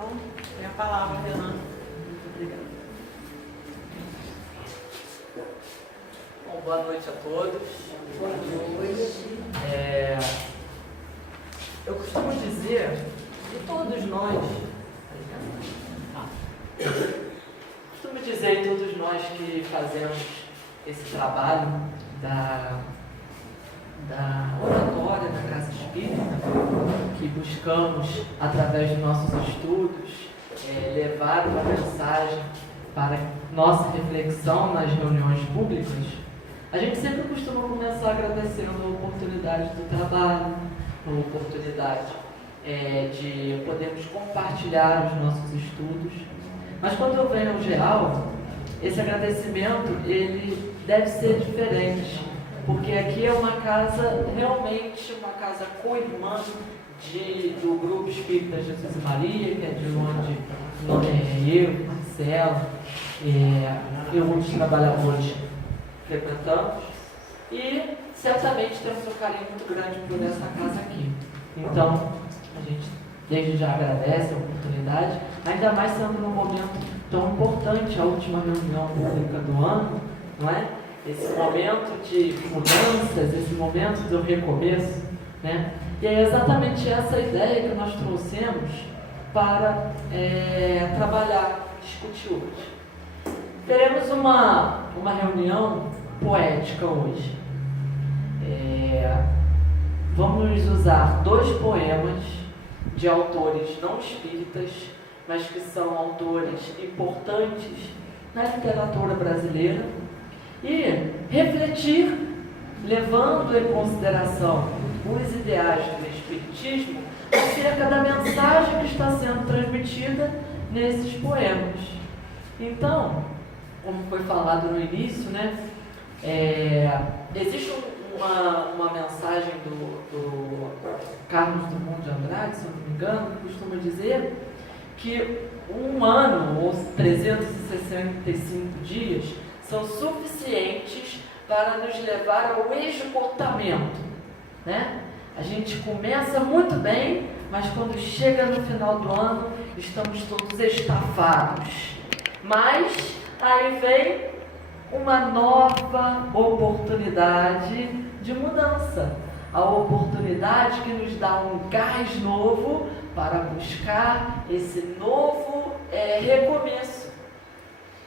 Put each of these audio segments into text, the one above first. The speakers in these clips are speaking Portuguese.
Então, tem a palavra, Renan. Obrigado. Bom, boa noite a todos. Boa noite. Eu costumo dizer que todos nós, que fazemos esse trabalho da oratória, da graça espírita, que buscamos, através dos nossos estudos, levar uma mensagem para nossa reflexão nas reuniões públicas, a gente sempre costuma começar agradecendo a oportunidade do trabalho, a oportunidade de podermos compartilhar os nossos estudos. Mas quando eu venho ao geral, esse agradecimento ele deve ser diferente, porque aqui é uma casa, realmente uma casa co-irmã do Grupo Espírita Jesus e Maria, que é de onde eu, Marcelo e outros trabalhadores frequentamos, e certamente temos um carinho muito grande por essa casa aqui. Então, a gente desde já agradece a oportunidade, ainda mais sendo num momento tão importante, a última reunião pública do ano, não é? Esse momento de mudanças, esse momento do recomeço, né? E é exatamente essa ideia que nós trouxemos para trabalhar, discutir hoje. Teremos uma reunião poética hoje. Vamos usar 2 poemas de autores não espíritas, mas que são autores importantes na literatura brasileira, e refletir, levando em consideração os ideais do Espiritismo, acerca da mensagem que está sendo transmitida nesses poemas. Então, como foi falado no início, né, existe uma mensagem do Carlos Drummond de Andrade, se eu não me engano, que costuma dizer que um ano, ou 365 dias, são suficientes para nos levar ao esgotamento, né? A gente começa muito bem, mas quando chega no final do ano, estamos todos estafados. Mas aí vem uma nova oportunidade de mudança, a oportunidade que nos dá um gás novo para buscar esse novo recomeço.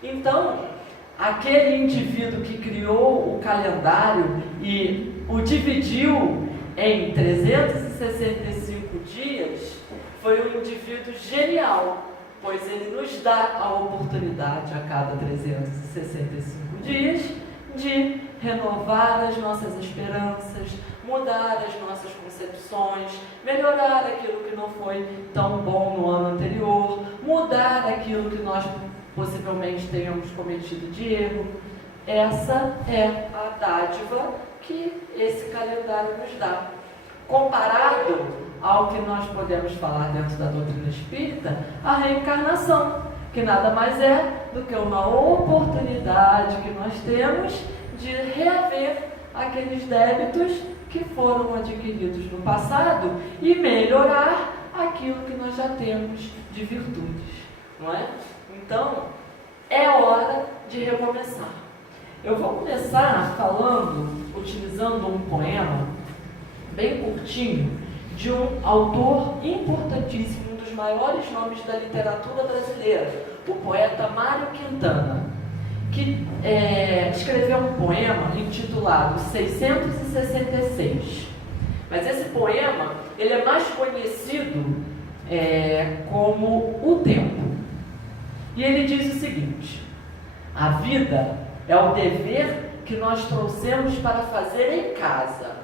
Então, aquele indivíduo que criou o calendário e o dividiu em 365 dias foi um indivíduo genial, pois ele nos dá a oportunidade a cada 365 dias de renovar as nossas esperanças, mudar as nossas concepções, melhorar aquilo que não foi tão bom no ano anterior, mudar aquilo que nós possivelmente tenhamos cometido de erro. Essa é a dádiva que esse calendário nos dá. Comparado ao que nós podemos falar dentro da doutrina espírita, a reencarnação, que nada mais é do que uma oportunidade que nós temos de reaver aqueles débitos que foram adquiridos no passado e melhorar aquilo que nós já temos de virtudes, não é? Então, é hora de recomeçar. Eu vou começar utilizando um poema bem curtinho de um autor importantíssimo, um dos maiores nomes da literatura brasileira, o poeta Mário Quintana, que escreveu um poema intitulado 666. Mas esse poema ele é mais conhecido como O Tempo. E ele diz o seguinte: a vida é o dever que nós trouxemos para fazer em casa.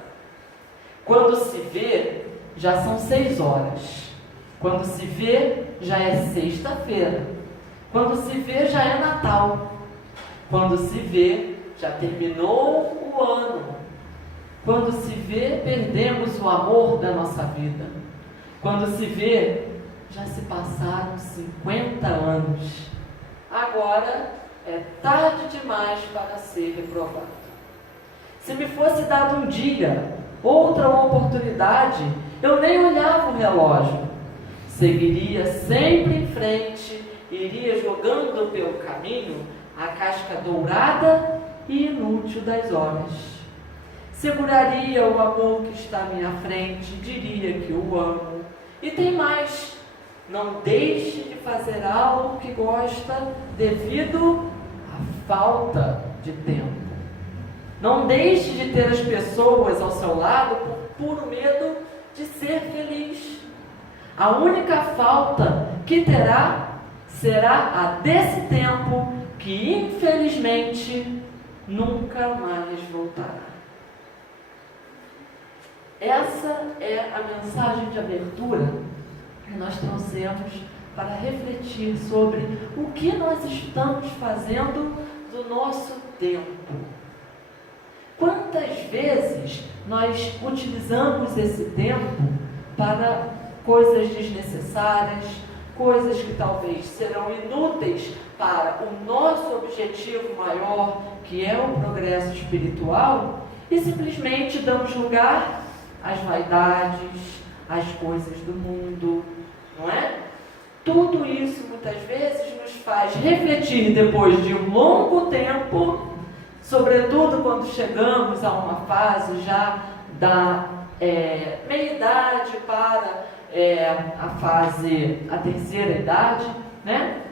Quando se vê, já são 6 horas. Quando se vê, já é sexta-feira. Quando se vê, já é Natal. Quando se vê, já terminou o ano. Quando se vê, perdemos o amor da nossa vida. Quando se vê, já se passaram 50 anos. Agora é tarde demais para ser reprovado. Se me fosse dado um dia, outra oportunidade, eu nem olhava o relógio. seguiria sempre em frente, iria jogando pelo caminho a casca dourada e inútil das horas. Seguraria o amor que está à minha frente, diria que o amo. E tem mais, não deixe de fazer algo que gosta devido à falta de tempo. Não deixe de ter as pessoas ao seu lado por puro medo de ser feliz. A única falta que terá será a desse tempo que, infelizmente, nunca mais voltará. Essa é a mensagem de abertura que nós trouxemos para refletir sobre o que nós estamos fazendo do nosso tempo. Quantas vezes nós utilizamos esse tempo para coisas desnecessárias, coisas que talvez serão inúteis para o nosso objetivo maior, que é o progresso espiritual, e simplesmente damos lugar às vaidades, às coisas do mundo, não é? Tudo isso muitas vezes nos faz refletir depois de um longo tempo, sobretudo quando chegamos a uma fase já da meia-idade para a terceira idade, né?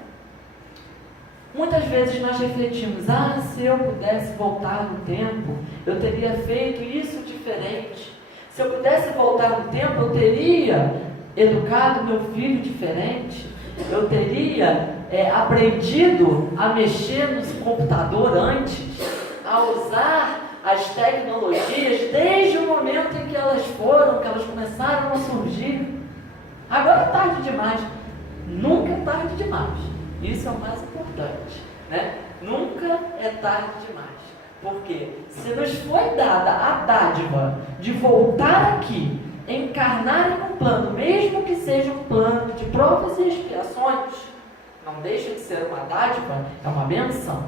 Muitas vezes nós refletimos, se eu pudesse voltar no tempo, eu teria feito isso diferente. Se eu pudesse voltar no tempo, eu teria educado meu filho diferente, eu teria aprendido a mexer no computador antes, a usar as tecnologias desde o momento em que elas começaram a surgir. Agora é tarde demais. Nunca é tarde demais. Isso é o mais importante, né? Nunca é tarde demais. Porque se nos foi dada a dádiva de voltar aqui, encarnar em um plano, mesmo que seja um plano de provas e expiações, não deixa de ser uma dádiva, é uma benção,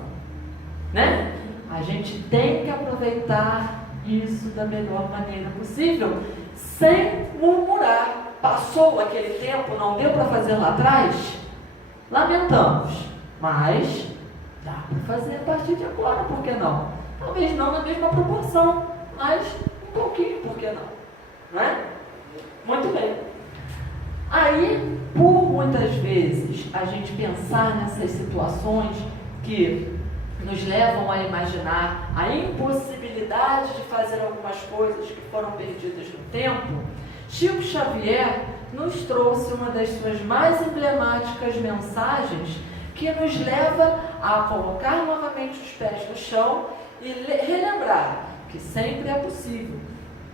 né? A gente tem que aproveitar isso da melhor maneira possível, sem murmurar. Passou aquele tempo, não deu para fazer lá atrás? Lamentamos, mas dá para fazer a partir de agora, por que não? Talvez não na mesma proporção, mas um pouquinho, por que não? Não é? Muito bem. Aí, por muitas vezes, a gente pensar nessas situações que nos levam a imaginar a impossibilidade de fazer algumas coisas que foram perdidas no tempo, Chico Xavier nos trouxe uma das suas mais emblemáticas mensagens que nos leva a colocar novamente os pés no chão e relembrar que sempre é possível.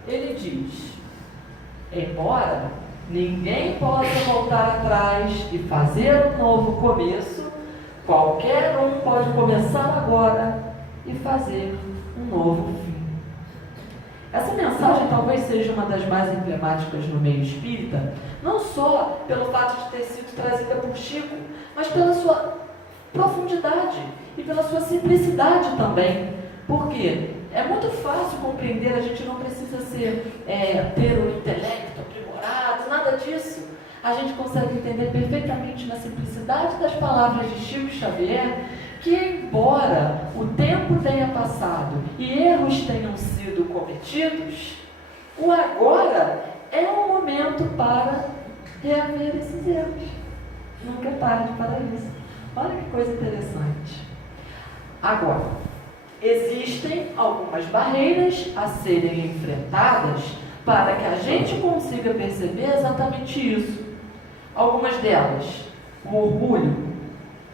Ele diz: embora ninguém possa voltar atrás e fazer um novo começo, qualquer um pode começar agora e fazer um novo fim. Essa mensagem talvez seja uma das mais emblemáticas no meio espírita, não só pelo fato de ter sido trazida por Chico, mas pela sua profundidade e pela sua simplicidade também. Porque é muito fácil compreender, a gente não precisa ter o intelecto aprimorado, nada disso. A gente consegue entender perfeitamente na simplicidade das palavras de Chico Xavier que, embora o tempo tenha passado e erros tenham sido cometidos, o agora é um momento para reaver esses erros. Nunca é tarde para isso. Olha que coisa interessante. Agora, existem algumas barreiras a serem enfrentadas para que a gente consiga perceber exatamente isso. Algumas delas, o orgulho.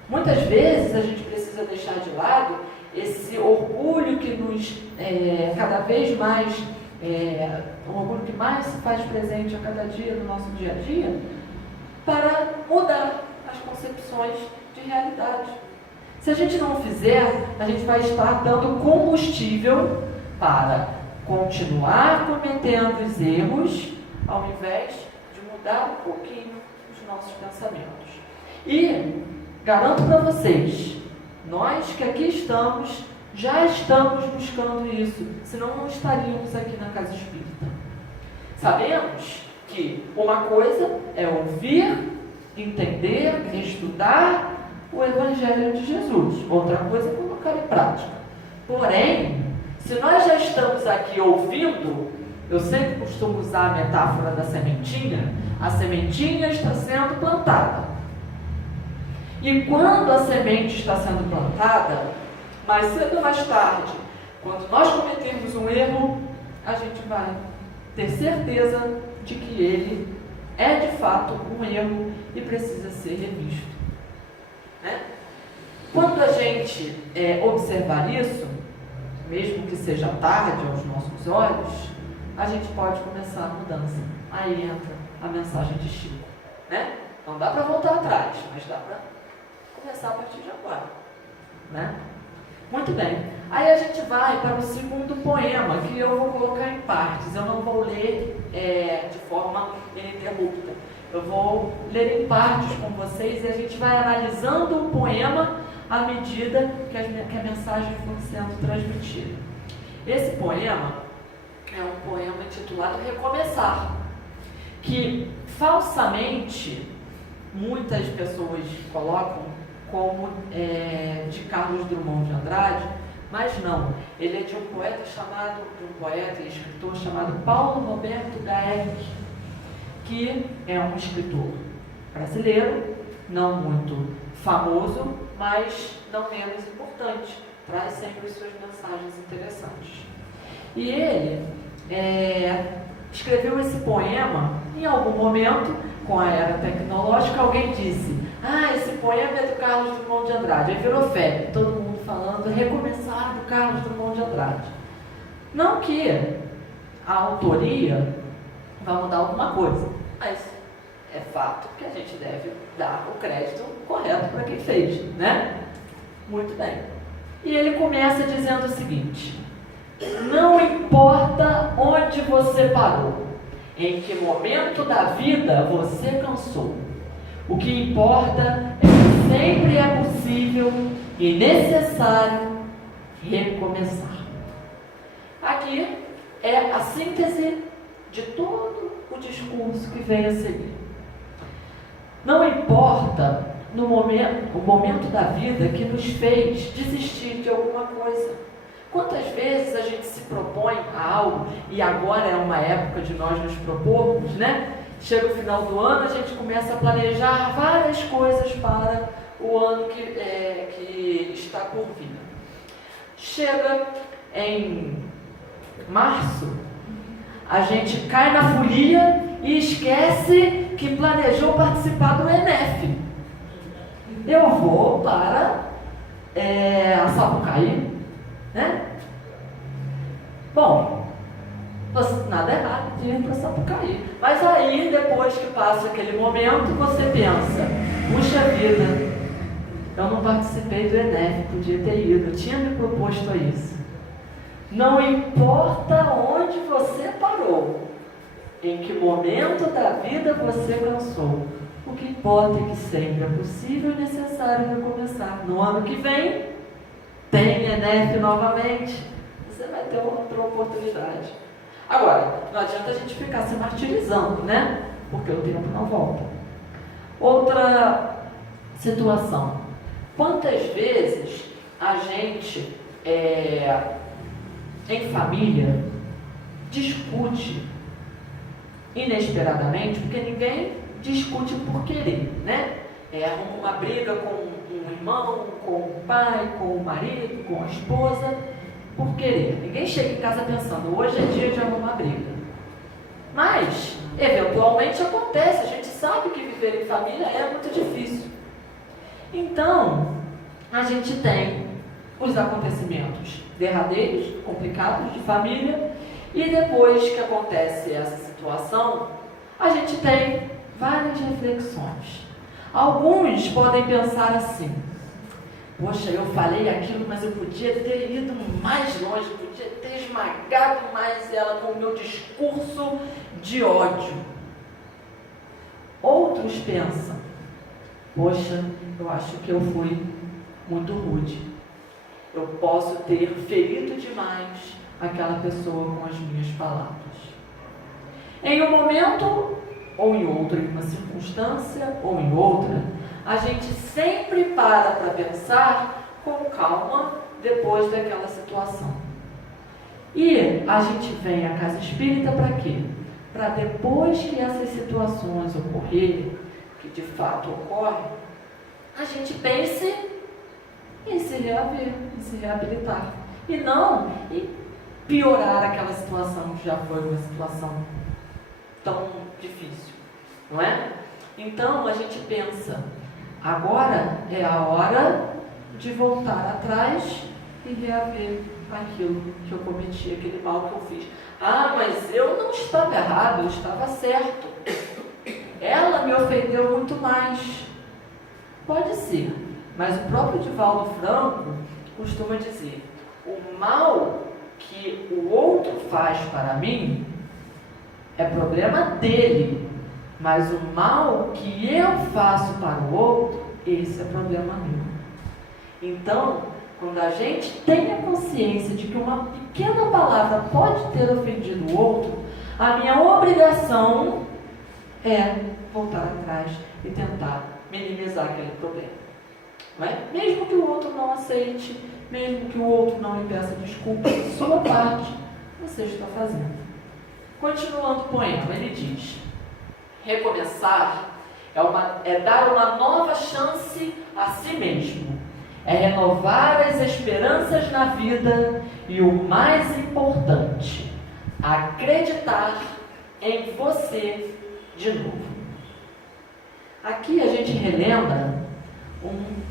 Muitas vezes a gente precisa deixar de lado esse orgulho que nos, cada vez mais, um orgulho que mais se faz presente a cada dia no nosso dia a dia, para mudar as concepções de realidade. Se a gente não fizer, a gente vai estar dando combustível para continuar cometendo os erros, ao invés de mudar um pouquinho os nossos pensamentos. E garanto para vocês, nós que aqui estamos, já estamos buscando isso, senão não estaríamos aqui na Casa Espírita. Sabemos que uma coisa é ouvir entender, estudar o Evangelho de Jesus. Outra coisa é colocar em prática. Porém, se nós já estamos aqui ouvindo, eu sempre costumo usar a metáfora da sementinha. A sementinha está sendo plantada. E quando a semente está sendo plantada, mais cedo ou mais tarde, quando nós cometermos um erro, a gente vai ter certeza de que ele é de fato um erro e precisa ser revisto. Né? Quando a gente observar isso, mesmo que seja tarde aos nossos olhos, a gente pode começar a mudança. Aí entra a mensagem de Chico. Né? Não dá para voltar atrás, mas dá para começar a partir de agora. Né? Muito bem. Aí a gente vai para o segundo poema, que eu vou colocar em partes. Eu não vou ler de forma ininterrupta. Eu vou ler em partes com vocês e a gente vai analisando o poema à medida que a mensagem for sendo transmitida. Esse poema é um poema intitulado Recomeçar, que falsamente muitas pessoas colocam como de Carlos Drummond de Andrade, mas não. Ele é de um poeta e escritor chamado Paulo Roberto Gaerck, que é um escritor brasileiro, não muito famoso, mas não menos importante. Traz sempre suas mensagens interessantes. E ele escreveu esse poema em algum momento, com a era tecnológica. Alguém disse: esse poema é do Carlos Drummond de Andrade. Aí virou febre, todo mundo falando Recomeçar do Carlos Drummond de Andrade. Não que a autoria vai mudar alguma coisa, mas é fato que a gente deve dar o crédito correto para quem fez, né? Muito bem. E ele começa dizendo o seguinte: não importa onde você parou, em que momento da vida você cansou. O que importa é que sempre é possível e necessário recomeçar. Aqui é a síntese de todo o discurso que vem a seguir. Não importa o momento da vida que nos fez desistir de alguma coisa. Quantas vezes a gente se propõe a algo, e agora é uma época de nós nos propormos, né? Chega o final do ano, a gente começa a planejar várias coisas para o ano que está por vir. Chega em março, a gente cai na folia e esquece que planejou participar do ENEF. Eu vou para a Sapucaí, né? Bom, nada errado de ir para Sapucaí. Mas aí, depois que passa aquele momento, você pensa: puxa vida, eu não participei do ENEF, podia ter ido, eu tinha me proposto a isso. Não importa onde você parou, em que momento da vida você cansou, o que importa é que sempre é possível e necessário recomeçar. No ano que vem, tem ENEF novamente, você vai ter outra oportunidade. Agora, não adianta a gente ficar se martirizando, né? Porque o tempo não volta. Outra situação: quantas vezes a gente, em família, discute inesperadamente, porque ninguém discute por querer, né? Arruma uma briga com um irmão, com o pai, com o marido, com a esposa, por querer. Ninguém chega em casa pensando: hoje é dia de arrumar briga. Mas, eventualmente acontece. A gente sabe que viver em família é muito difícil. Então, a gente tem os acontecimentos derradeiros, complicados de família, e depois que acontece essa situação, a gente tem várias reflexões. Alguns podem pensar assim: poxa, eu falei aquilo, mas eu podia ter ido mais longe, podia ter esmagado mais ela com o meu discurso de ódio. Outros pensam: poxa, eu acho que eu fui muito rude. Eu posso ter ferido demais aquela pessoa com as minhas palavras. Em um momento ou em outra, em uma circunstância ou em outra, a gente sempre para pensar com calma depois daquela situação. E a gente vem à casa espírita para quê? Para depois que essas situações ocorrerem, que de fato ocorrem, a gente pense em se reaver, em se reabilitar. E não em piorar aquela situação que já foi uma situação tão difícil, não é? Então a gente pensa, agora é a hora de voltar atrás e reaver aquilo que eu cometi, aquele mal que eu fiz. Ah, mas eu não estava errado, eu estava certo. Ela me ofendeu muito mais. Pode ser, mas o próprio Divaldo Franco costuma dizer: o mal que o outro faz para mim é problema dele, mas o mal que eu faço para o outro, esse é problema meu. Então, quando a gente tem a consciência de que uma pequena palavra pode ter ofendido o outro, a minha obrigação é voltar atrás e tentar minimizar aquele problema. Não é? Mesmo que o outro não aceite, mesmo que o outro não lhe peça desculpa, da sua parte, você está fazendo. Continuando o poema, ele diz: recomeçar é dar uma nova chance a si mesmo, é renovar as esperanças na vida e, o mais importante, acreditar em você de novo. Aqui a gente relembra um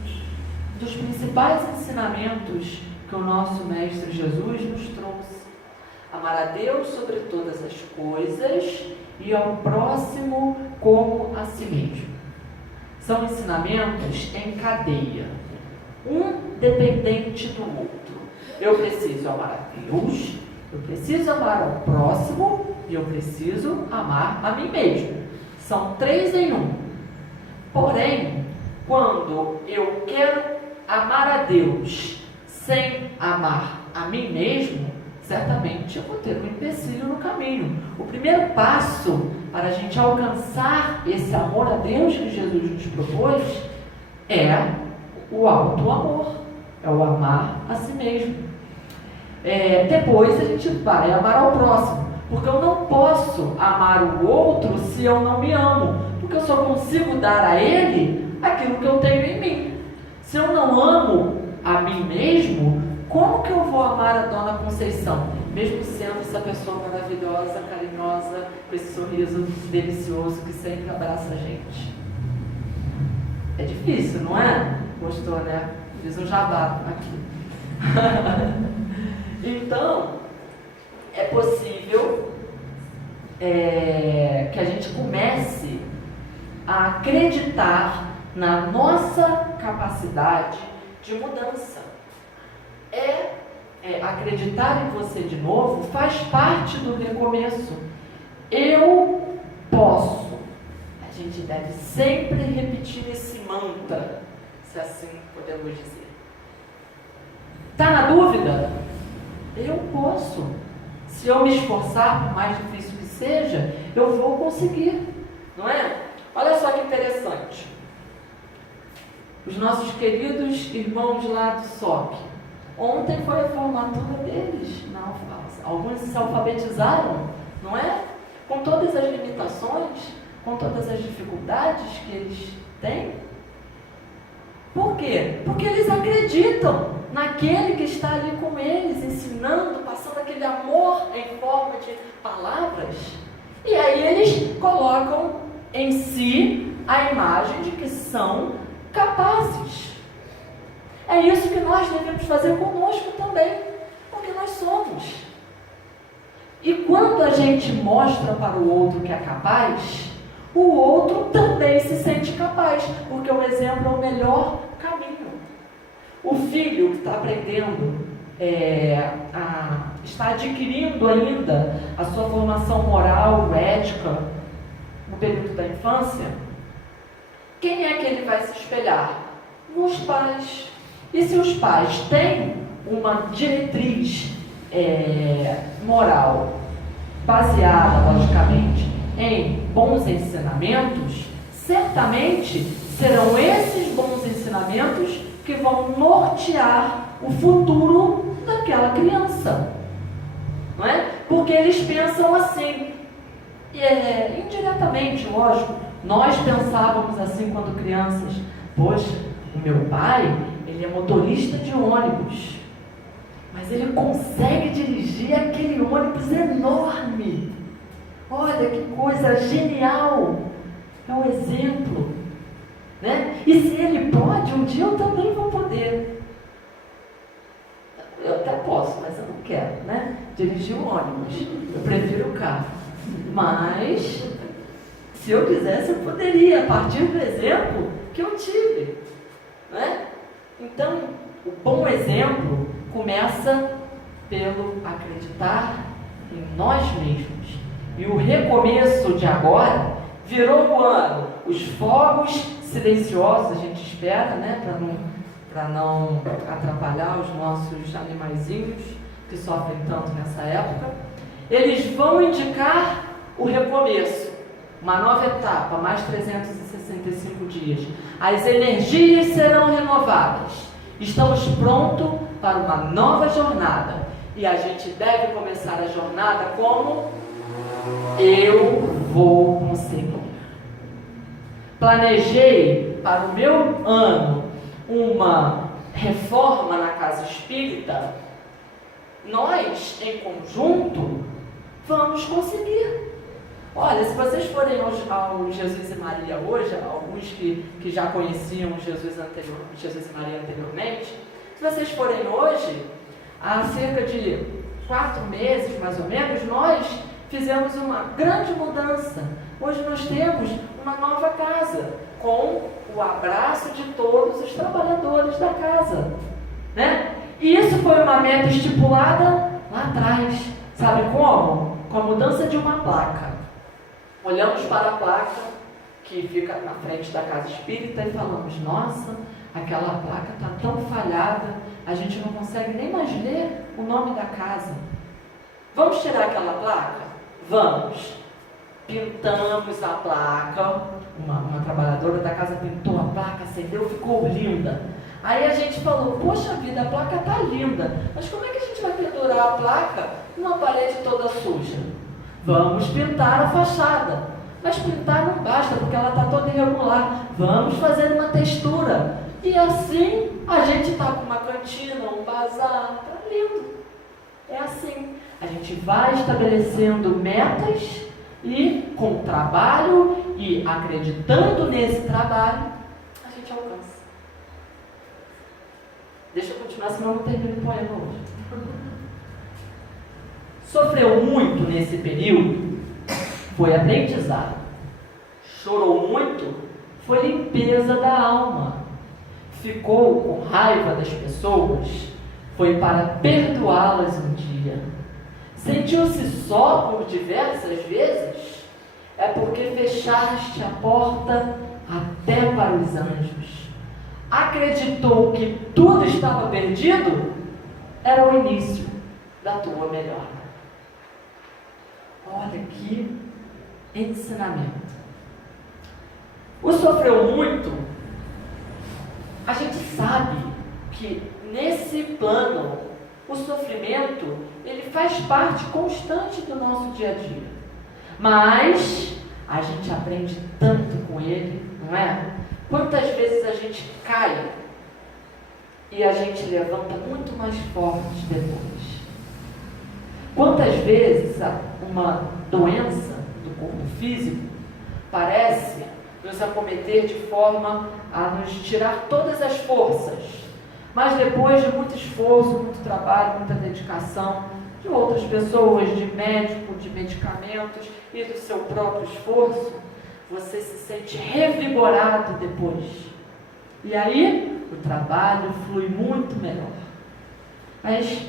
dos principais ensinamentos que o nosso Mestre Jesus nos trouxe: amar a Deus sobre todas as coisas e ao próximo como a si mesmo. São ensinamentos em cadeia, um dependente do outro. Eu preciso amar a Deus, eu preciso amar ao próximo e eu preciso amar a mim mesmo. São 3 em 1. Porém, quando eu quero amar a Deus sem amar a mim mesmo, certamente eu vou ter um empecilho no caminho. O primeiro passo para a gente alcançar esse amor a Deus que Jesus nos propôs é o auto-amor, é o amar a si mesmo. Depois a gente vai amar ao próximo, porque eu não posso amar o outro se eu não me amo, porque eu só consigo dar a ele aquilo que eu tenho em mim. Se eu não amo a mim mesmo, como que eu vou amar a Dona Conceição, mesmo sendo essa pessoa maravilhosa, carinhosa, com esse sorriso delicioso que sempre abraça a gente? É difícil, não é? Gostou, né? Fiz um jabá aqui. Então, é possível que a gente comece a acreditar na nossa capacidade de mudança. Acreditar em você de novo faz parte do recomeço. Eu posso. A gente deve sempre repetir esse mantra, se assim podemos dizer. Está na dúvida? Eu posso. Se eu me esforçar, por mais difícil que seja, eu vou conseguir. Não é? Olha só que interessante. Os nossos queridos irmãos lá do SOP. Ontem foi a formatura deles na alface. Alguns se alfabetizaram, não é? Com todas as limitações, com todas as dificuldades que eles têm. Por quê? Porque eles acreditam naquele que está ali com eles, ensinando, passando aquele amor em forma de palavras. E aí eles colocam em si a imagem de que são capazes. É isso que nós devemos fazer conosco também, porque nós somos. E quando a gente mostra para o outro que é capaz, o outro também se sente capaz, porque o exemplo é o melhor caminho. O filho que está aprendendo, está adquirindo ainda a sua formação moral, ética, no período da infância, quem é que ele vai se espelhar? Nos pais. E se os pais têm uma diretriz moral baseada, logicamente, em bons ensinamentos, certamente serão esses bons ensinamentos que vão nortear o futuro daquela criança. Não é? Porque eles pensam assim, indiretamente, lógico. Nós pensávamos assim quando crianças: poxa, o meu pai, ele é motorista de ônibus, mas ele consegue dirigir aquele ônibus enorme. Olha que coisa genial! É um exemplo, né? E se ele pode, um dia eu também vou poder. Eu até posso, mas eu não quero, né? Dirigir um ônibus. Eu prefiro o carro. Mas, se eu quisesse, eu poderia, a partir do exemplo que eu tive, né? Então, o bom exemplo começa pelo acreditar em nós mesmos. E o recomeço de agora virou o ano. Os fogos silenciosos, a gente espera, né? Para não atrapalhar os nossos animaizinhos que sofrem tanto nessa época. Eles vão indicar o recomeço, uma nova etapa, mais 365 dias. As energias serão renovadas. Estamos prontos para uma nova jornada. E a gente deve começar a jornada como: eu vou conseguir. Planejei para o meu ano uma reforma na casa espírita. Nós, em conjunto, vamos conseguir. Olha, se vocês forem ao Jesus e Maria hoje, alguns que já conheciam Jesus e Maria anteriormente, se vocês forem hoje, há cerca de 4 meses, mais ou menos, nós fizemos uma grande mudança. Hoje nós temos uma nova casa, com o abraço de todos os trabalhadores da casa, né? E isso foi uma meta estipulada lá atrás. Sabe como? Com a mudança de uma placa. Olhamos para a placa que fica na frente da casa espírita e falamos: nossa, aquela placa está tão falhada, a gente não consegue nem mais ler o nome da casa. Vamos tirar aquela placa? Vamos. Pintamos a placa, uma trabalhadora da casa pintou a placa, acendeu, ficou linda. Aí a gente falou: poxa vida, a placa está linda, mas como é que a gente vai pendurar a placa numa parede toda suja? Vamos pintar a fachada. Mas pintar não basta, porque ela está toda irregular. Vamos fazer uma textura. E assim a gente está com uma cantina, um bazar, está lindo. É assim. A gente vai estabelecendo metas e com trabalho e acreditando nesse trabalho, a gente alcança. Deixa eu continuar, senão eu não termino o poema hoje. Sofreu muito nesse período, foi aprendizado. Chorou muito, foi limpeza da alma. Ficou com raiva das pessoas, foi para perdoá-las um dia. Sentiu-se só por diversas vezes, é porque fechaste a porta até para os anjos. Acreditou que tudo estava perdido, era o início da tua melhora. Olha que ensinamento. O sofreu muito, a gente sabe que nesse plano, o sofrimento, ele faz parte constante do nosso dia a dia. Mas a gente aprende tanto com ele, não é? Quantas vezes a gente cai e a gente levanta muito mais forte depois. Quantas vezes uma doença do corpo físico parece nos acometer de forma a nos tirar todas as forças, mas depois de muito esforço, muito trabalho, muita dedicação de outras pessoas, de médico, de medicamentos e do seu próprio esforço, você se sente revigorado depois. E aí o trabalho flui muito melhor. Mas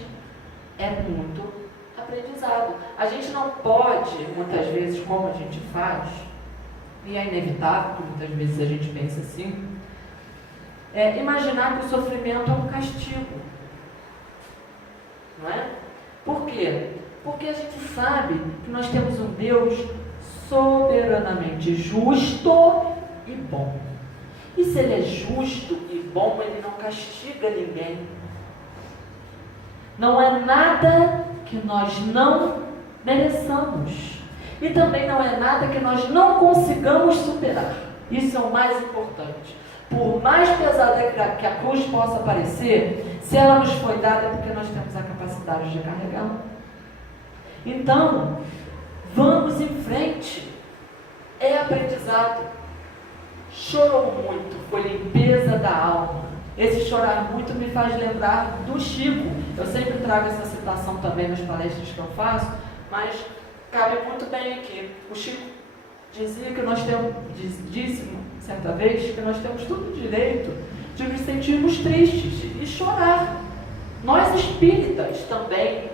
é muito aprendizado. A gente não pode, muitas vezes, como a gente faz, e é inevitável que muitas vezes a gente pense assim, imaginar que o sofrimento é um castigo. Não é? Por quê? Porque a gente sabe que nós temos um Deus soberanamente justo e bom. E se ele é justo e bom, ele não castiga ninguém. Não é nada que nós não mereçamos. E também não é nada que nós não consigamos superar. Isso é o mais importante. Por mais pesada que a cruz possa parecer, se ela nos foi dada é porque nós temos a capacidade de carregá-la. Então, vamos em frente. É aprendizado. Chorou muito, foi limpeza da alma. Esse chorar muito me faz lembrar do Chico. Eu sempre trago essa citação também nas palestras que eu faço, mas cabe muito bem aqui. O Chico dizia que nós temos, disse certa vez, que nós temos todo o direito de nos sentirmos tristes e chorar. Nós espíritas também,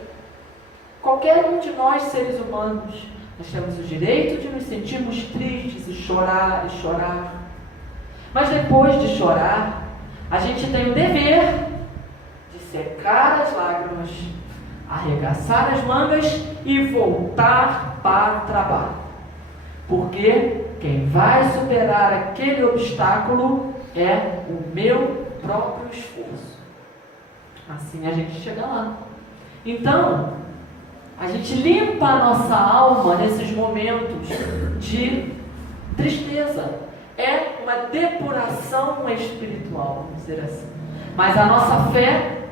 qualquer um de nós seres humanos, nós temos o direito de nos sentirmos tristes e chorar e chorar. Mas depois de chorar, a gente tem o dever de secar as lágrimas, arregaçar as mangas e voltar para o trabalho. Porque quem vai superar aquele obstáculo é o meu próprio esforço. Assim a gente chega lá. Então, a gente limpa a nossa alma nesses momentos de tristeza. É uma depuração espiritual, vamos dizer assim. Mas a nossa fé,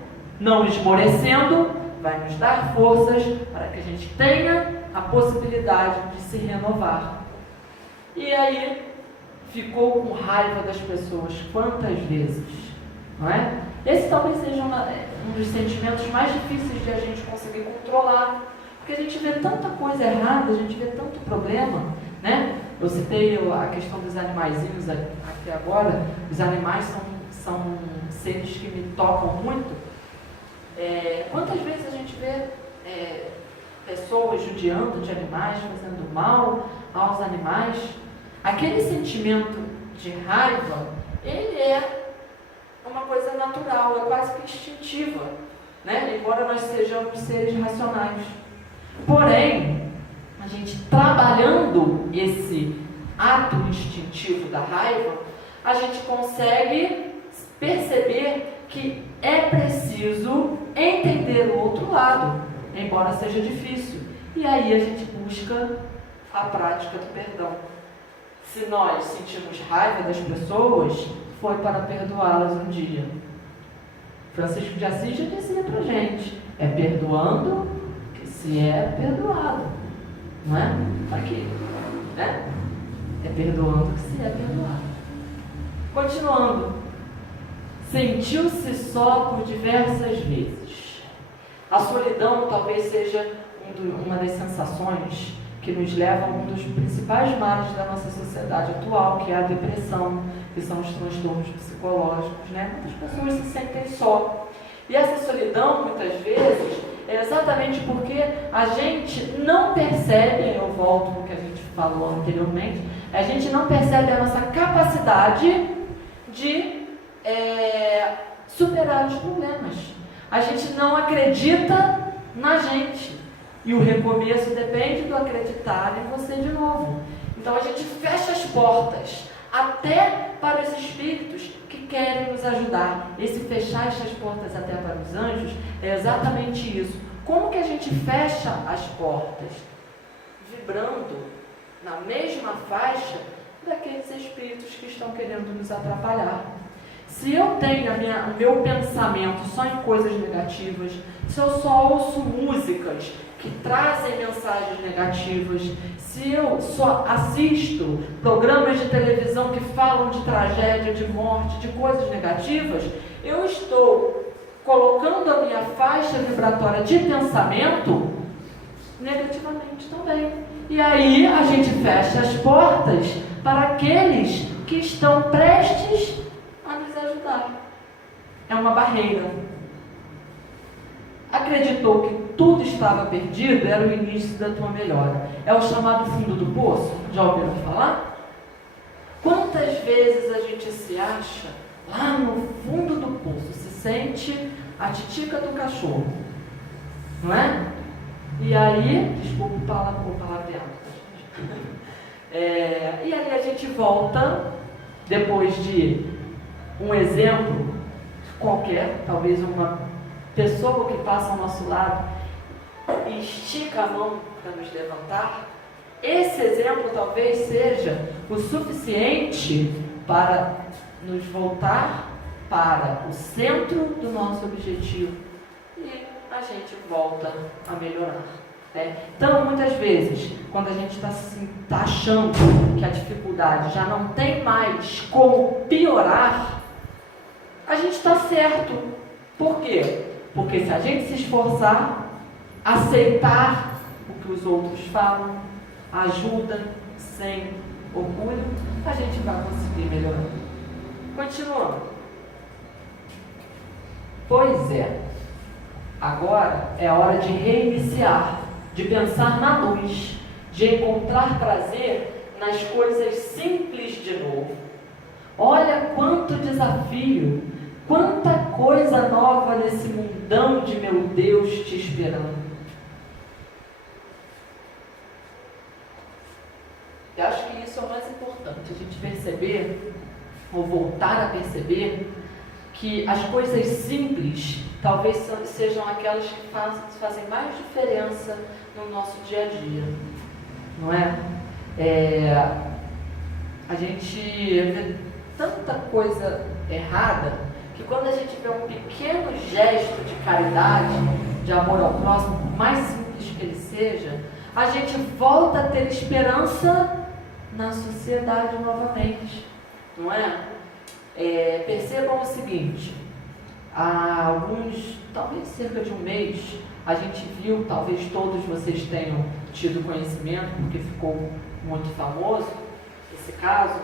não esmorecendo, vai nos dar forças para que a gente tenha a possibilidade de se renovar. E aí, ficou com raiva das pessoas quantas vezes, não é? Esse talvez seja um dos sentimentos mais difíceis de a gente conseguir controlar, porque a gente vê tanta coisa errada, a gente vê tanto problema, né? Eu citei a questão dos animaizinhos aqui agora. Os animais são seres que me tocam muito. Quantas vezes a gente vê pessoas judiando de animais, fazendo mal aos animais? Aquele sentimento de raiva, ele é uma coisa natural, é quase que instintiva, né? Embora nós sejamos seres racionais. Porém, a gente trabalhando esse ato instintivo da raiva, a gente consegue perceber que é preciso entender o outro lado, embora seja difícil. E aí a gente busca a prática do perdão. Se nós sentimos raiva das pessoas, foi para perdoá-las um dia. Francisco de Assis já dizia pra gente, é perdoando que se é perdoado. Não é? Está aqui, né? É perdoando que se é perdoado. Continuando. Sentiu-se só por diversas vezes. A solidão talvez seja uma das sensações que nos leva a um dos principais males da nossa sociedade atual, que é a depressão, que são os transtornos psicológicos, né? Muitas pessoas se sentem só. E essa solidão, muitas vezes, é exatamente porque a gente não percebe, eu volto no que a gente falou anteriormente, a gente não percebe a nossa capacidade de superar os problemas. A gente não acredita na gente. E o recomeço depende do acreditar em você de novo. Então a gente fecha as portas, até para os espíritos que querem nos ajudar. Esse fechar essas portas até para os anjos é exatamente isso. Como que a gente fecha as portas? Vibrando na mesma faixa daqueles espíritos que estão querendo nos atrapalhar. Se eu tenho o meu pensamento só em coisas negativas, se eu só ouço músicas que trazem mensagens negativas, se eu só assisto programas de televisão que falam de tragédia, de morte, de coisas negativas, eu estou colocando a minha faixa vibratória de pensamento negativamente também. E aí a gente fecha as portas para aqueles que estão prestes a nos ajudar. É uma barreira. Acreditou que tudo estava perdido, era o início da tua melhora. É o chamado fundo do poço. Já ouviram falar? Quantas vezes a gente se acha lá no fundo do poço, se sente a titica do cachorro, não é? E aí, desculpa o palavreado, E aí a gente volta, depois de um exemplo qualquer, talvez uma pessoa que passa ao nosso lado e estica a mão para nos levantar. Esse exemplo talvez seja o suficiente para nos voltar para o centro do nosso objetivo e a gente volta a melhorar. Então, muitas vezes, quando a gente está achando que a dificuldade já não tem mais como piorar, a gente está certo. Por quê? Porque se a gente se esforçar, aceitar o que os outros falam, ajuda sem orgulho, a gente vai conseguir melhorar. Continuando. Pois é, agora é a hora de reiniciar, de pensar na luz, de encontrar prazer nas coisas simples de novo. Olha quanto desafio, quanta coisa nova nesse mundão de meu Deus te esperando. Eu acho que isso é o mais importante, a gente perceber, ou voltar a perceber, que as coisas simples talvez sejam aquelas que fazem mais diferença no nosso dia a dia, não é? A gente vê tanta coisa errada que quando a gente vê um pequeno gesto de caridade, de amor ao próximo, por mais simples que ele seja, a gente volta a ter esperança na sociedade novamente, não é? Percebam o seguinte, há talvez cerca de um mês, a gente viu, talvez todos vocês tenham tido conhecimento, porque ficou muito famoso esse caso,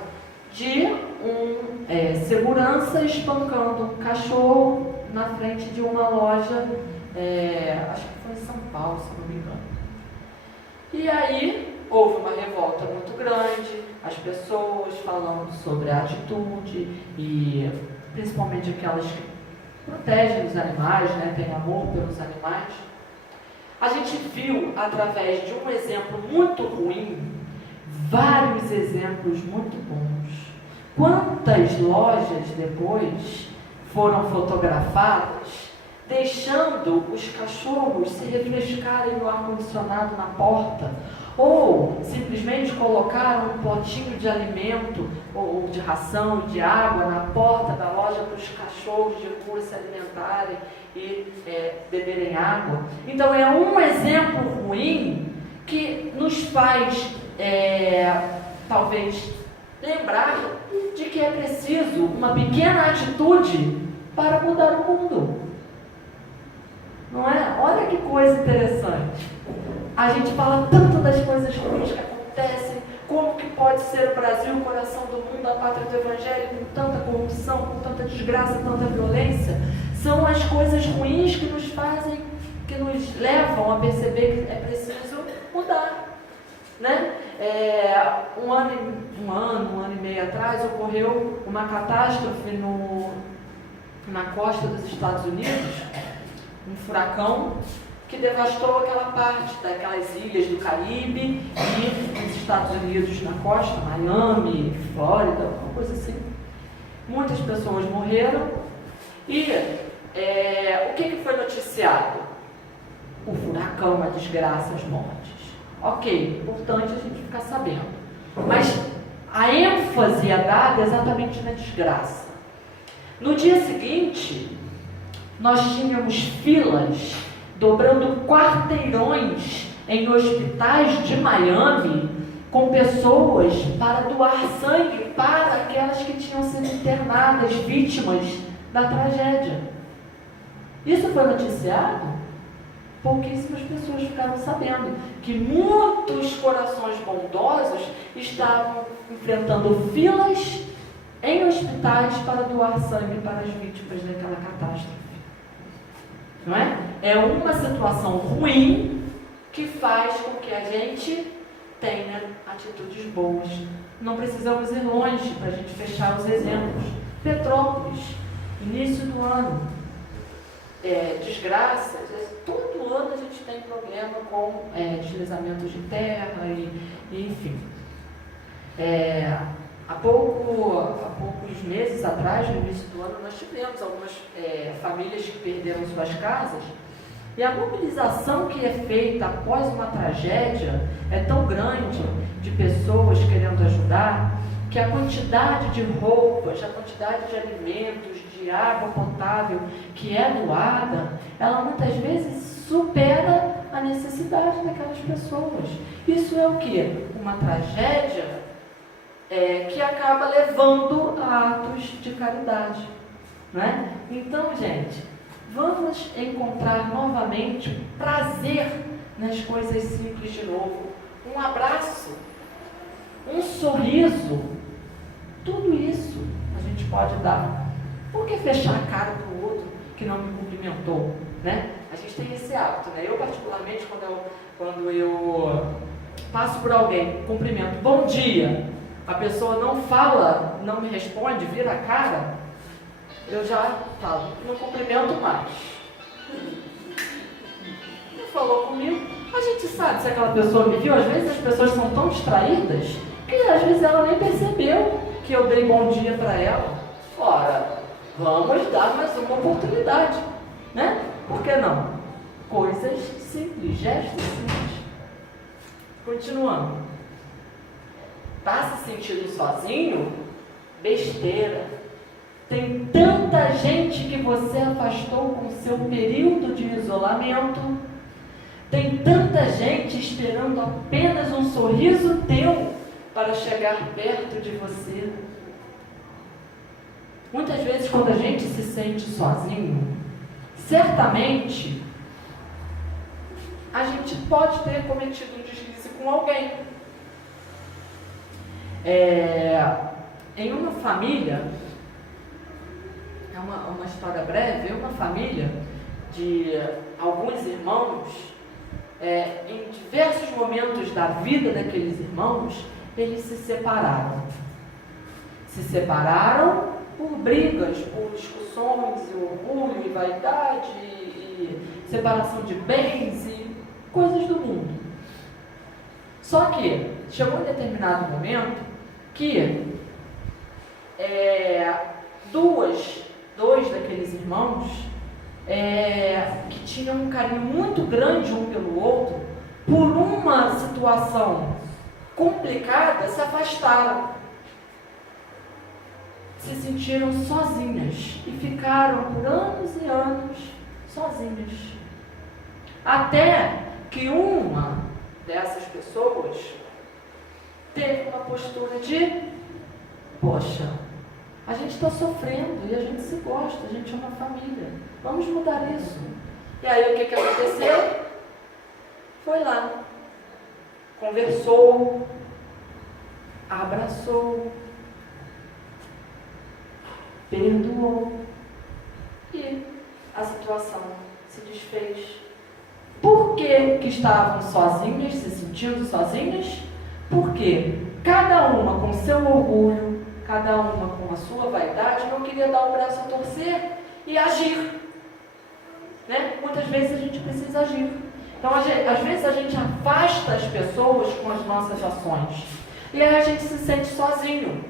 de um segurança espancando um cachorro na frente de uma loja, acho que foi em São Paulo, se não me engano. E aí houve uma revolta muito grande, as pessoas falando sobre a atitude, e principalmente aquelas que protegem os animais, têm amor pelos animais. A gente viu, através de um exemplo muito ruim, vários exemplos muito bons. Quantas lojas depois foram fotografadas deixando os cachorros se refrescarem no ar-condicionado na porta, ou simplesmente colocaram um potinho de alimento ou de ração, de água na porta da loja para os cachorros de rua se alimentarem e beberem água. Então é um exemplo ruim que nos faz talvez lembrar de que é preciso uma pequena atitude para mudar o mundo. Não é? Olha que coisa interessante. A gente fala tanto das coisas ruins que acontecem, como que pode ser o Brasil, o coração do mundo, a pátria do Evangelho, com tanta corrupção, com tanta desgraça, tanta violência. São as coisas ruins que nos fazem, que nos levam a perceber que é preciso mudar. Né? Um ano e meio atrás, ocorreu uma catástrofe na costa dos Estados Unidos, um furacão que devastou aquela parte daquelas ilhas do Caribe e nos Estados Unidos na costa, Miami, Flórida, uma coisa assim. Muitas pessoas morreram e o que foi noticiado? O furacão, a desgraça, as mortes. Ok, importante a gente ficar sabendo. Mas a ênfase é dada exatamente na desgraça. No dia seguinte, nós tínhamos filas dobrando quarteirões em hospitais de Miami com pessoas para doar sangue para aquelas que tinham sido internadas, vítimas da tragédia. Isso foi noticiado? Pouquíssimas pessoas ficaram sabendo que muitos corações bondosos estavam enfrentando filas em hospitais para doar sangue para as vítimas daquela catástrofe. Não é? É uma situação ruim que faz com que a gente tenha atitudes boas. Não precisamos ir longe para a gente fechar os exemplos. Petrópolis, início do ano, desgraças, todo ano a gente tem problema com deslizamentos de terra e enfim. Há poucos meses atrás, no início do ano, nós tivemos algumas famílias que perderam suas casas, e a mobilização que é feita após uma tragédia é tão grande de pessoas querendo ajudar, que a quantidade de roupas, a quantidade de alimentos, de água potável que é doada, ela muitas vezes supera a necessidade daquelas pessoas. Isso é o quê? Uma tragédia que acaba levando a atos de caridade, não é? Então, gente, vamos encontrar novamente prazer nas coisas simples de novo. Um abraço, um sorriso, tudo isso a gente pode dar. Por que fechar a cara para o outro que não me cumprimentou, né? A gente tem esse hábito, né? Eu, particularmente, quando eu passo por alguém, cumprimento, bom dia, a pessoa não fala, não me responde, vira a cara, eu já falo, não cumprimento mais. Não falou comigo, a gente sabe se aquela pessoa me viu. Às vezes as pessoas são tão distraídas que às vezes ela nem percebeu que eu dei bom dia para ela. Ora, vamos dar mais uma oportunidade, né? Por que não? Coisas simples, gestos simples. Continuando. Está se sentindo sozinho? Besteira. Tem tanta gente que você afastou com seu período de isolamento. Tem tanta gente esperando apenas um sorriso teu para chegar perto de você. Muitas vezes, quando a gente se sente sozinho, certamente a gente pode ter cometido um deslize com alguém. Em uma família, é uma história breve, uma família de alguns irmãos, em diversos momentos da vida daqueles irmãos, eles se separaram. Se separaram por brigas, por discussões, e orgulho, e vaidade, e separação de bens e coisas do mundo. Só que chegou um determinado momento que dois daqueles irmãos que tinham um carinho muito grande um pelo outro, por uma situação complicada, se afastaram, se sentiram sozinhas e ficaram por anos e anos sozinhas, até que uma dessas pessoas teve uma postura de: poxa, a gente está sofrendo e a gente se gosta, a gente é uma família, vamos mudar isso. E aí o que aconteceu? Foi lá, conversou, abraçou, perdoou, e a situação se desfez. Por que estavam sozinhas, se sentindo sozinhas? Porque cada uma com seu orgulho, cada uma com a sua vaidade, não queria dar o braço a torcer e agir, né? Muitas vezes a gente precisa agir. Então, às vezes a gente afasta as pessoas com as nossas ações, e aí a gente se sente sozinho.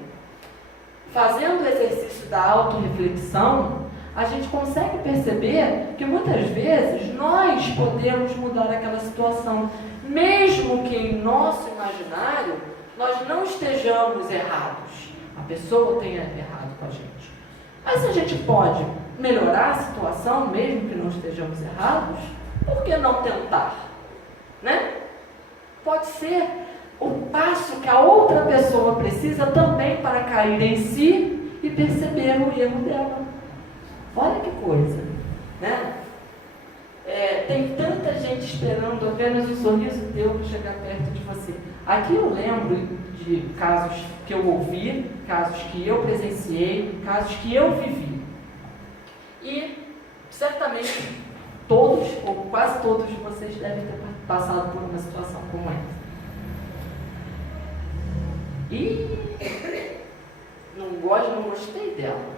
Fazendo o exercício da autorreflexão, a gente consegue perceber que muitas vezes nós podemos mudar aquela situação, mesmo que em nosso imaginário nós não estejamos errados, a pessoa tenha errado com a gente. Mas a gente pode melhorar a situação, mesmo que não estejamos errados, por que não tentar? Né? Pode ser o passo que a outra pessoa precisa também para cair em si e perceber o erro dela. Olha que coisa, né? Tem tanta gente esperando apenas o sorriso teu para chegar perto de você. Aqui eu lembro de casos que eu ouvi, casos que eu presenciei, casos que eu vivi. E certamente todos, ou quase todos de vocês devem ter passado por uma situação como essa. E não gostei dela.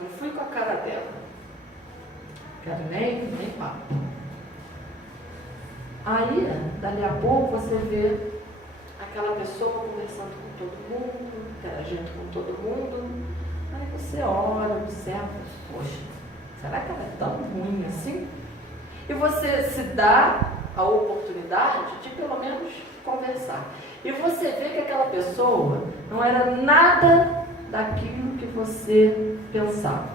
Não fui com a cara dela. Quero nem papo. Aí, dali a pouco, você vê aquela pessoa conversando com todo mundo, interagindo com todo mundo. Aí você olha, observa, poxa, será que ela é tão ruim assim? E você se dá a oportunidade de pelo menos conversar. E você vê que aquela pessoa não era nada daquilo que você pensava.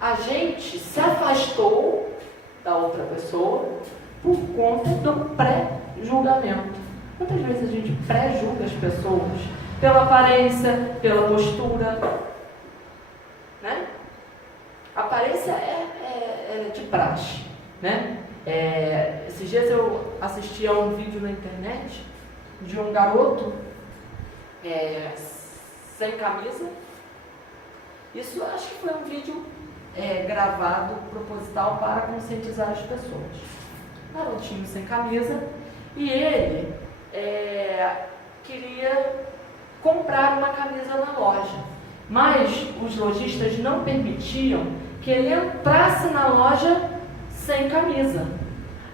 A gente se afastou da outra pessoa por conta do pré-julgamento. Quantas vezes a gente pré-julga as pessoas pela aparência, pela postura, né? A aparência é de praxe, né? Esses dias eu assisti a um vídeo na internet de um garoto sem camisa. Isso acho que foi um vídeo gravado proposital para conscientizar as pessoas. Garotinho sem camisa, e ele queria comprar uma camisa na loja, mas os lojistas não permitiam que ele entrasse na loja sem camisa.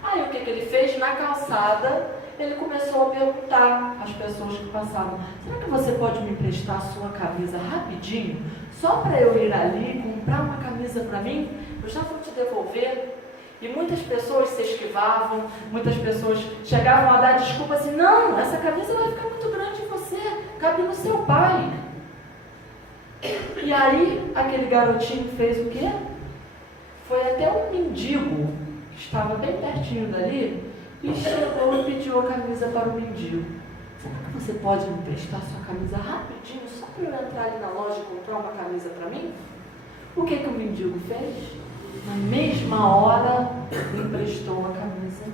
Aí o que ele fez? Na calçada, ele começou a perguntar às pessoas que passavam: será que você pode me emprestar a sua camisa rapidinho? Só para eu ir ali comprar uma camisa para mim? Eu já vou te devolver. E muitas pessoas se esquivavam, muitas pessoas chegavam a dar desculpa assim: não, essa camisa vai ficar muito grande em você, cabe no seu pai. E aí, aquele garotinho fez o quê? Foi até um mendigo, que estava bem pertinho dali, e chegou e pediu a camisa para o mendigo. Será que você pode me emprestar sua camisa rapidinho, só para eu entrar ali na loja e comprar uma camisa para mim? O que o mendigo fez? Na mesma hora, emprestou a camisa.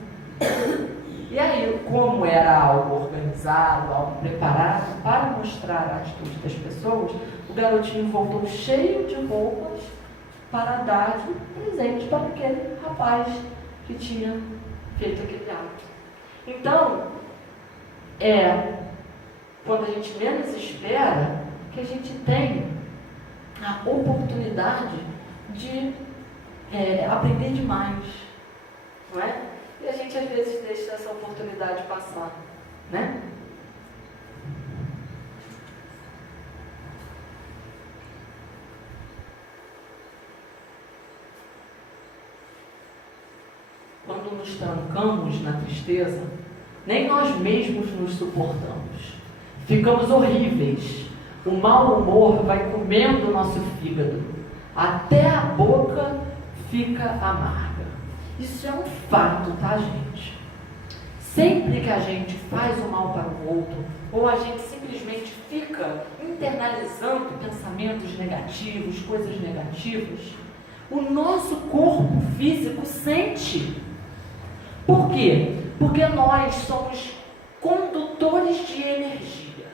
E aí, como era algo organizado, algo preparado para mostrar a atitude das pessoas, o garotinho voltou cheio de roupas para dar de presente para aquele rapaz que tinha feito aquele ato. Então, quando a gente menos espera, que a gente tem a oportunidade de aprender demais, não é? E a gente às vezes deixa essa oportunidade passar, né? Quando nos trancamos na tristeza, nem nós mesmos nos suportamos. Ficamos horríveis. O mau humor vai comendo o nosso fígado. Até a boca fica amarga. Isso é um fato, tá, gente? Sempre que a gente faz o mal para o outro, ou a gente simplesmente fica internalizando pensamentos negativos, coisas negativas, o nosso corpo físico sente. Por quê? Porque nós somos condutores de energia.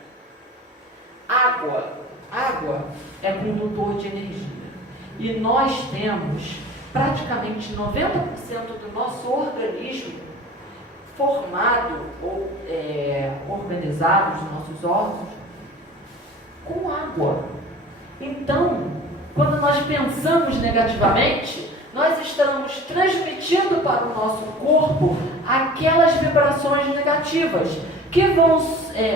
Água é condutor de energia. E nós temos praticamente 90% do nosso organismo formado ou organizado, os nossos órgãos, com água. Então, quando nós pensamos negativamente, nós estamos transmitindo para o nosso corpo aquelas vibrações negativas que vão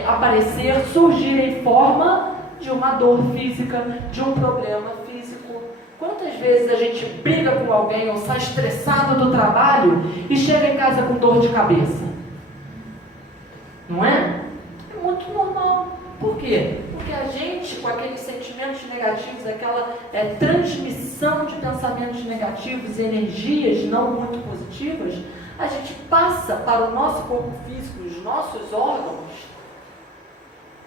aparecer, surgir em forma de uma dor física, de um problema físico. Quantas vezes a gente briga com alguém ou sai estressado do trabalho e chega em casa com dor de cabeça? Não é? É muito normal. Por quê? Porque a gente, com aqueles sentimentos negativos, aquela transmissão de pensamentos negativos e energias não muito positivas, a gente passa para o nosso corpo físico, os nossos órgãos,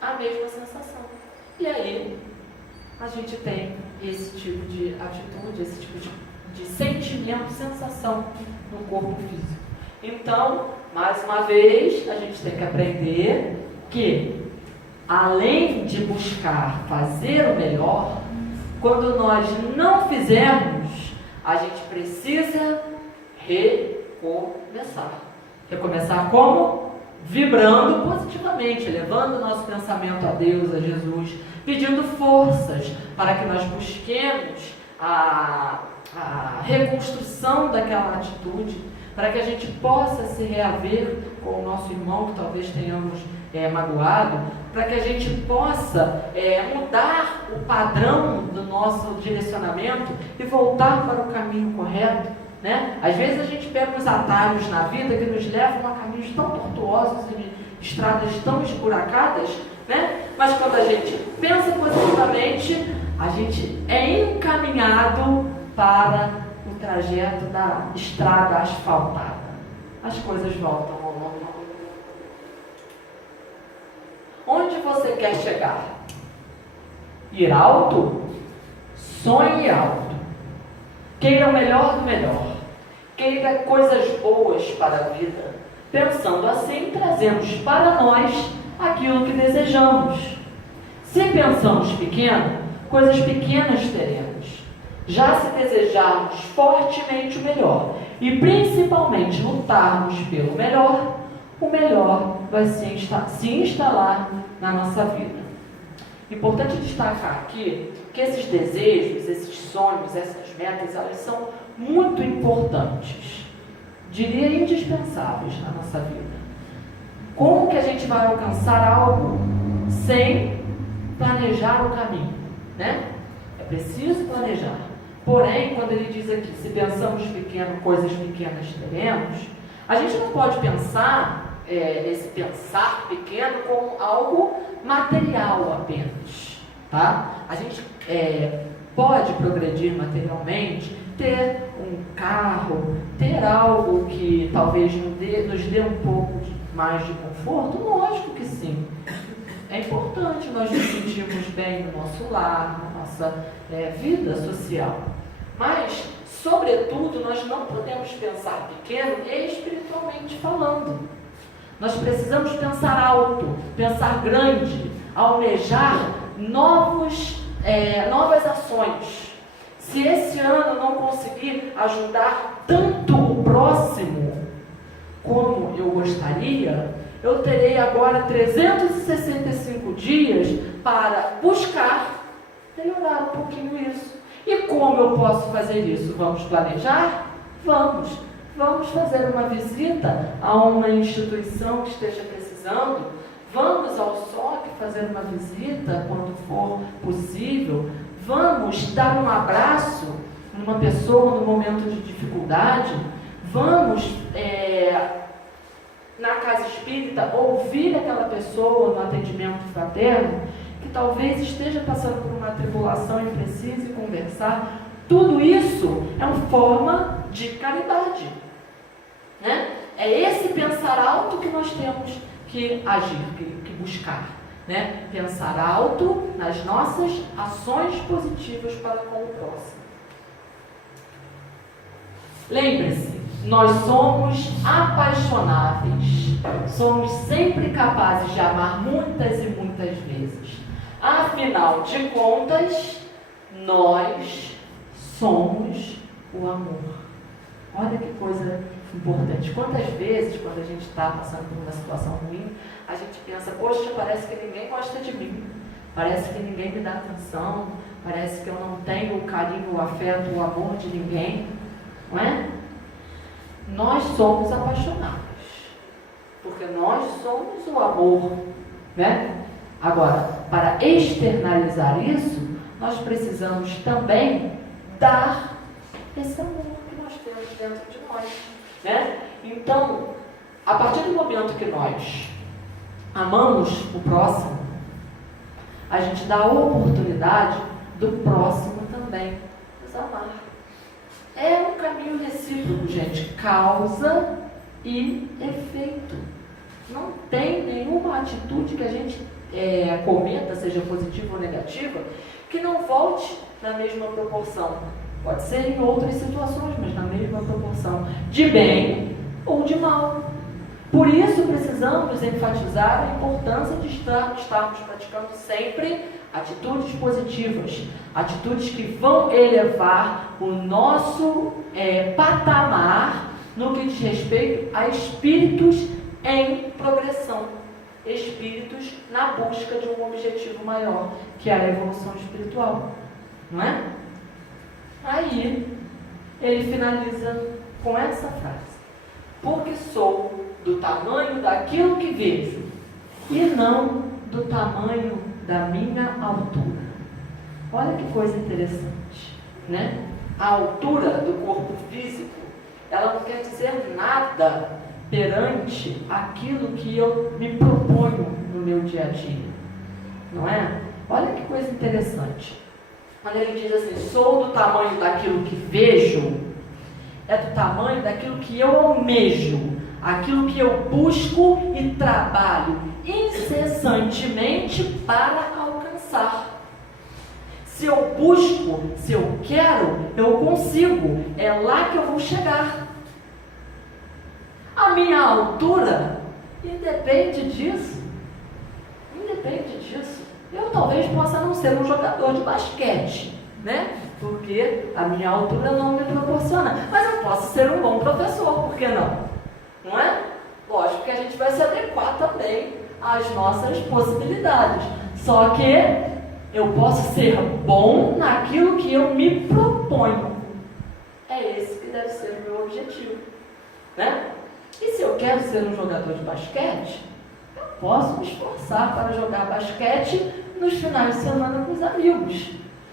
a mesma sensação. E aí, a gente tem esse tipo de atitude, esse tipo de sentimento, sensação no corpo físico. Então, mais uma vez, a gente tem que aprender que, além de buscar fazer o melhor, quando nós não fizermos, a gente precisa recomeçar. Recomeçar como? Vibrando positivamente, elevando o nosso pensamento a Deus, a Jesus, pedindo forças para que nós busquemos a reconstrução daquela atitude, para que a gente possa se reaver com o nosso irmão que talvez tenhamos magoado, para que a gente possa mudar o padrão do nosso direcionamento e voltar para o caminho correto, né? Às vezes a gente pega uns atalhos na vida que nos levam a caminhos tão tortuosos e de estradas tão esburacadas, né? Mas quando a gente pensa positivamente, a gente é encaminhado para o trajeto da estrada asfaltada. As coisas voltam ao normal. Onde você quer chegar? Ir alto? Sonhe alto. Queira o melhor do melhor. Queira coisas boas para a vida. Pensando assim, trazemos para nós aquilo que desejamos. Se pensamos pequeno, coisas pequenas teremos. Já se desejarmos fortemente o melhor e principalmente lutarmos pelo melhor, o melhor vai se instalar na nossa vida. Importante destacar aqui que esses desejos, esses sonhos, essas metas, elas são muito importantes, diria indispensáveis na nossa vida. Como que a gente vai alcançar algo sem planejar o caminho, né? É preciso planejar. Porém, quando ele diz aqui, se pensamos pequeno, coisas pequenas teremos, a gente não pode pensar nesse pensar pequeno como algo material apenas, tá? A gente pode progredir materialmente, ter um carro, ter algo que talvez nos dê um pouco mais de conforto, lógico que sim. É importante nós nos sentirmos bem no nosso lar, na nossa vida social. Mas, sobretudo, nós não podemos pensar pequeno espiritualmente falando. Nós precisamos pensar alto, pensar grande, almejar novas ações. Se esse ano não conseguir ajudar tanto o próximo como eu gostaria, eu terei agora 365 dias para buscar melhorar um pouquinho isso. E como eu posso fazer isso? Vamos planejar? Vamos. Vamos fazer uma visita a uma instituição que esteja precisando. Vamos ao SOC fazer uma visita quando for possível. Vamos dar um abraço numa pessoa no momento de dificuldade. Vamos na casa espírita ouvir aquela pessoa no atendimento fraterno que talvez esteja passando por uma tribulação e precise conversar. Tudo isso é uma forma de caridade, né? É esse pensar alto que nós temos que agir, que buscar, né? Pensar alto nas nossas ações positivas para com o próximo. Lembre-se, nós somos apaixonáveis, somos sempre capazes de amar muitas e muitas vezes. Afinal de contas, nós somos o amor. Olha que coisa importante. Quantas vezes, quando a gente está passando por uma situação ruim, a gente pensa, poxa, parece que ninguém gosta de mim, parece que ninguém me dá atenção, parece que eu não tenho o carinho, o afeto, o amor de ninguém, não é? Nós somos apaixonados, porque nós somos o amor, né? Agora, para externalizar isso, nós precisamos também dar esse amor que nós temos dentro de nós, né? Então, a partir do momento que nós amamos o próximo, a gente dá a oportunidade do próximo também nos amar. É um caminho recíproco, gente. Causa e efeito. Não tem nenhuma atitude que a gente cometa, seja positiva ou negativa, que não volte na mesma proporção. Pode ser em outras situações, mas na mesma proporção. De bem ou de mal. Por isso precisamos enfatizar a importância de estarmos praticando sempre atitudes positivas, atitudes que vão elevar o nosso patamar no que diz respeito a espíritos em progressão, espíritos na busca de um objetivo maior, que é a evolução espiritual, não é? Aí ele finaliza com essa frase: porque sou do tamanho daquilo que vejo e não do tamanho da minha altura. Olha que coisa interessante, né? A altura do corpo físico, ela não quer dizer nada perante aquilo que eu me proponho no meu dia a dia, não é? Olha que coisa interessante. Quando ele diz assim, sou do tamanho daquilo que vejo, é do tamanho daquilo que eu almejo, aquilo que eu busco e trabalho incessantemente para alcançar. Se eu busco, se eu quero, eu consigo, é lá que eu vou chegar. A minha altura independe disso. Independe disso. Eu talvez possa não ser um jogador de basquete, né? Porque a minha altura não me proporciona. Mas eu posso ser um bom professor, por que não? Não é? Lógico que a gente vai se adequar também às nossas possibilidades. Só que eu posso ser bom naquilo que eu me proponho. É esse que deve ser o meu objetivo, né? E se eu quero ser um jogador de basquete, eu posso me esforçar para jogar basquete nos finais de semana com os amigos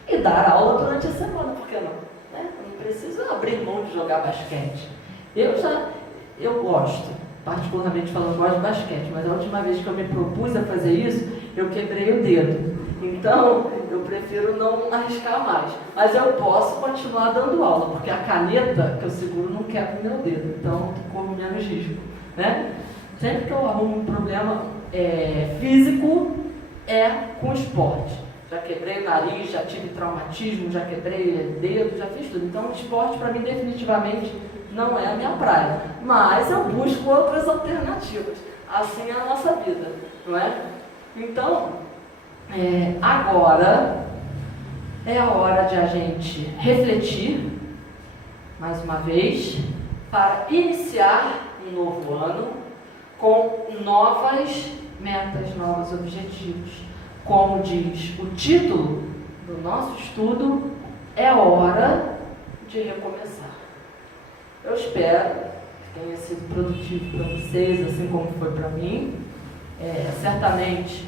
e dar aula durante a semana, por que não? Né? Eu não preciso abrir mão de jogar basquete. Eu gosto, particularmente falando, gosto de basquete, mas a última vez que eu me propus a fazer isso, eu quebrei o dedo. Então, eu prefiro não arriscar mais. Mas eu posso continuar dando aula, porque a caneta que eu seguro não quebra o meu dedo. Então, eu corro menos risco, né? Sempre que eu arrumo um problema físico, é com esporte. Já quebrei o nariz, já tive traumatismo, já quebrei dedo, já fiz tudo. Então, o esporte, para mim, definitivamente não é a minha praia. Mas eu busco outras alternativas. Assim é a nossa vida, não é? Então, agora é a hora de a gente refletir, mais uma vez, para iniciar um novo ano com novas metas, novos objetivos. Como diz o título do nosso estudo, é hora de recomeçar. Eu espero que tenha sido produtivo para vocês, assim como foi para mim. Certamente,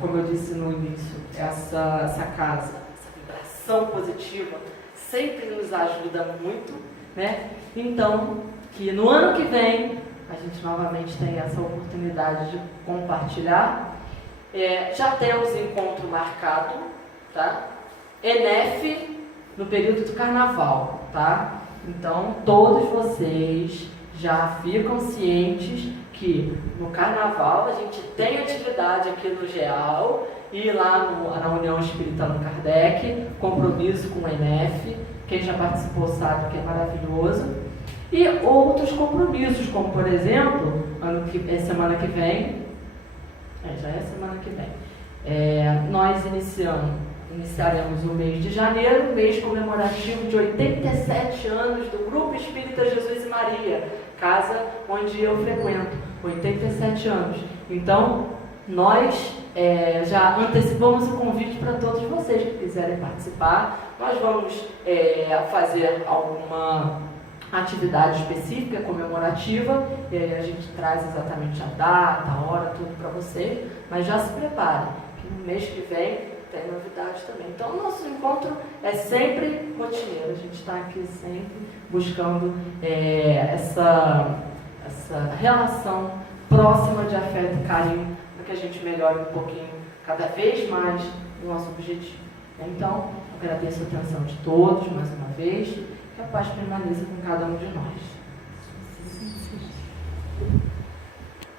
como eu disse no início, essa casa, essa vibração positiva sempre nos ajuda muito, né? Então, que no ano que vem a gente novamente tem essa oportunidade de compartilhar. Já temos encontro marcado, tá? ENEF no período do carnaval, tá? Então, todos vocês já ficam cientes que no carnaval a gente tem atividade aqui no GEAL e lá na União Espírita Allan Kardec, compromisso com o ENEF, quem já participou sabe que é maravilhoso, e outros compromissos, como por exemplo, semana que vem, já é semana que vem, nós iniciaremos o mês de janeiro, mês comemorativo de 87 anos do Grupo Espírita Jesus e Maria, casa onde eu frequento, 87 anos. Então, nós já antecipamos o convite para todos vocês que quiserem participar. Nós vamos fazer alguma atividade específica, comemorativa, e aí a gente traz exatamente a data, a hora, tudo para vocês, mas já se preparem, que no mês que vem tem novidade também. Então, o nosso encontro é sempre rotineiro, a gente está aqui sempre buscando essa relação próxima de afeto e carinho, para que a gente melhore um pouquinho, cada vez mais, o nosso objetivo. Então, agradeço a atenção de todos, mais uma vez, que a paz permaneça com cada um de nós.